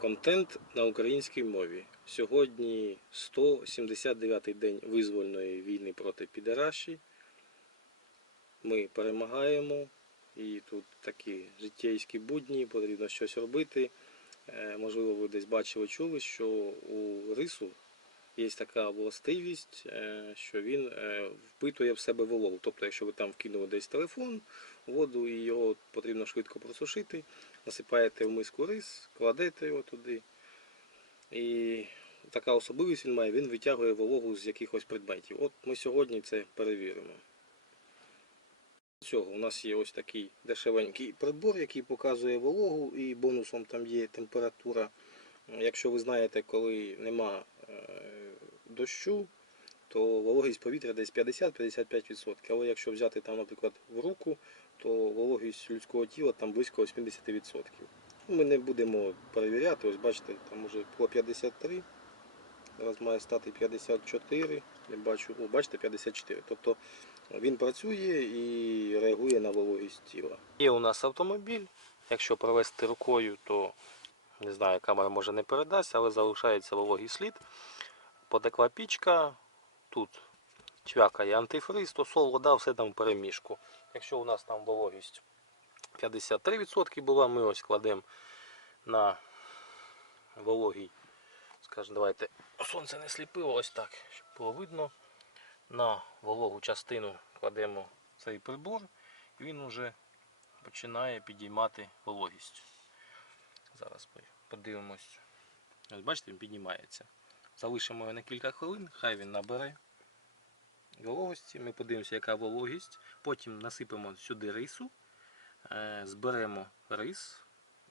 Контент на українській мові. Сьогодні 179-й день визвольної війни проти підараші. Ми перемагаємо. І тут такі життєйські будні, потрібно щось робити. Е, Можливо, ви десь бачили, чули, що у рису є така властивість, е, що він е, впитує в себе вологу. Тобто, якщо ви там вкинули десь телефон воду і його потрібно швидко просушити, насипаєте в миску рис, кладете його туди. І така особливість він має, він витягує вологу з якихось предметів. От ми сьогодні це перевіримо. Цього у нас є ось такий дешевенький прибор, який показує вологу, і бонусом там є температура. Якщо ви знаєте, коли нема е, дощу, то вологість повітря десь 50-55%. Але якщо взяти там, наприклад, в руку, то вологість людського тіла там близько 80%. Ну, Ми не будемо перевіряти, ось бачите, там уже по 53. Зараз має стати 54. Я бачу, о, бачите, 54. Тобто він працює і реагує на вологість тіла. Є у нас автомобіль. Якщо провести рукою, то не знаю, камера може не передасть, але залишається вологий слід. Потекла пічка, тут чвякає антифриз, то сол, вода, все там в перемішку. Якщо у нас там вологість 53% була, ми ось кладемо на вологий, скажімо, давайте, сонце не сліпило, ось так, щоб було видно. На вологу частину кладемо цей прибор, і він вже починає підіймати вологість. Зараз подивимось. Ось бачите, він піднімається. Залишимо його на кілька хвилин, хай він набере вологості. Ми подивимося, яка вологість. Потім насипемо сюди рису, е, зберемо рис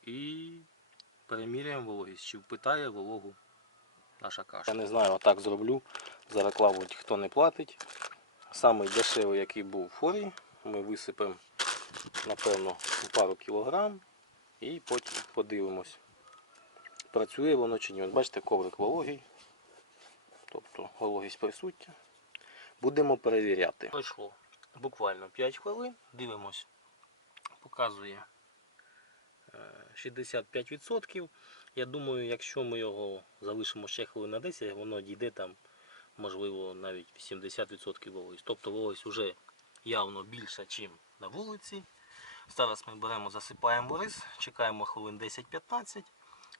і переміряємо вологість, чи впитає вологу наша каша. Я не знаю, отак зроблю. За рекламу хто не платить. Самий дешевий, який був у форі, ми висипемо, напевно, пару кілограм і потім подивимось. Працює воно чи ні. От бачите, коврик вологий. Тобто вологість присутня. Будемо перевіряти. Пройшло буквально 5 хвилин. Дивимось. Показує е, 65%. Я думаю, якщо ми його залишимо ще хвилин на 10, воно дійде там, можливо, навіть 80% вологість. Тобто вологість вже явно більша, ніж на вулиці. Зараз ми беремо, засипаємо рис, чекаємо хвилин 10-15,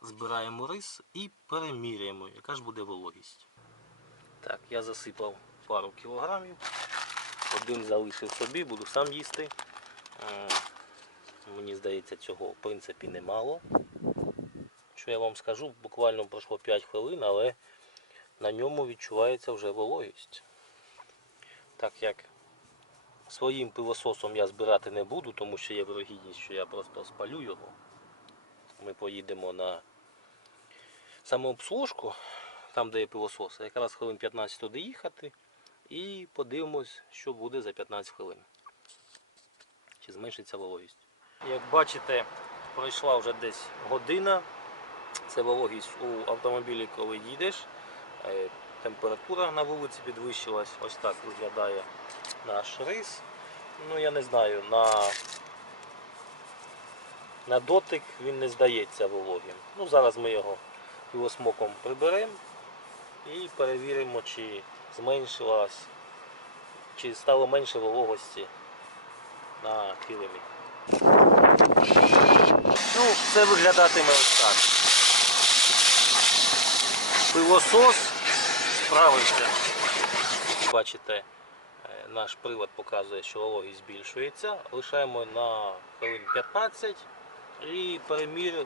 збираємо рис і переміряємо, яка ж буде вологість. Так, я засипав пару кілограмів. Один залишив собі, буду сам їсти. Е, Мені здається, цього в принципі немало. Що я вам скажу, буквально пройшло 5 хвилин, але на ньому відчувається вже вологість. Так як своїм пилососом я збирати не буду, тому що є вирогідність, що я просто спалю його. Ми поїдемо на самообслужку, там де є пилосос, якраз хвилин 15 туди їхати і подивимось, що буде за 15 хвилин. Чи зменшиться вологість. Як бачите, пройшла вже десь година. Це вологість у автомобілі, коли їдеш. Е, Температура на вулиці підвищилась. Ось так виглядає наш рис. Ну я не знаю, на, на дотик він не здається вологим. Ну зараз ми його пілосмоком приберемо і перевіримо, чи зменшилась, чи стало менше вологості на килимі. Ну, це виглядатиме ось так. Пилосос справився. Бачите, е, наш привод показує, що вологість збільшується. Лишаємо на хвилин 15 і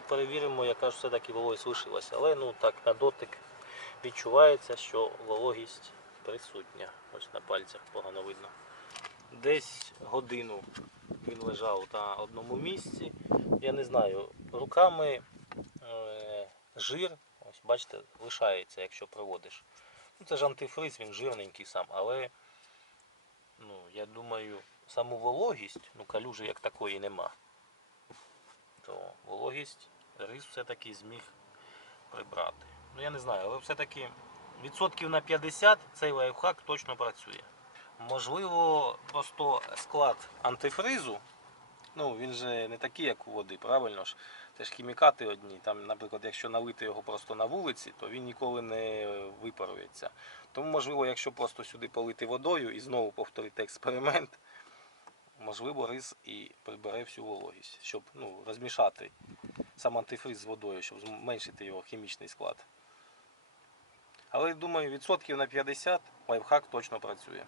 перевіримо, яка ж все-таки вологість лишилася. Але ну так на дотик відчувається, що вологість присутня. Ось на пальцях погано видно. Десь годину він лежав на одному місці. Я не знаю, руками е, жир, ось бачите, лишається, якщо проводиш. Ну, це ж антифриз, він жирненький сам, але ну, я думаю, саму вологість, ну калюжі як такої нема. То вологість рис все-таки зміг прибрати. Ну я не знаю, але все-таки відсотків на 50 цей лайфхак точно працює. Можливо, просто склад антифризу, ну він же не такий, як у води, правильно ж. Це ж хімікати одні. Там, наприклад, якщо налити його просто на вулиці, то він ніколи не випарується. Тому, можливо, якщо просто сюди полити водою і знову повторити експеримент, можливо, рис і прибере всю вологість, щоб ну, розмішати сам антифриз з водою, щоб зменшити його хімічний склад. Але думаю, відсотків на 50 лайфхак точно працює.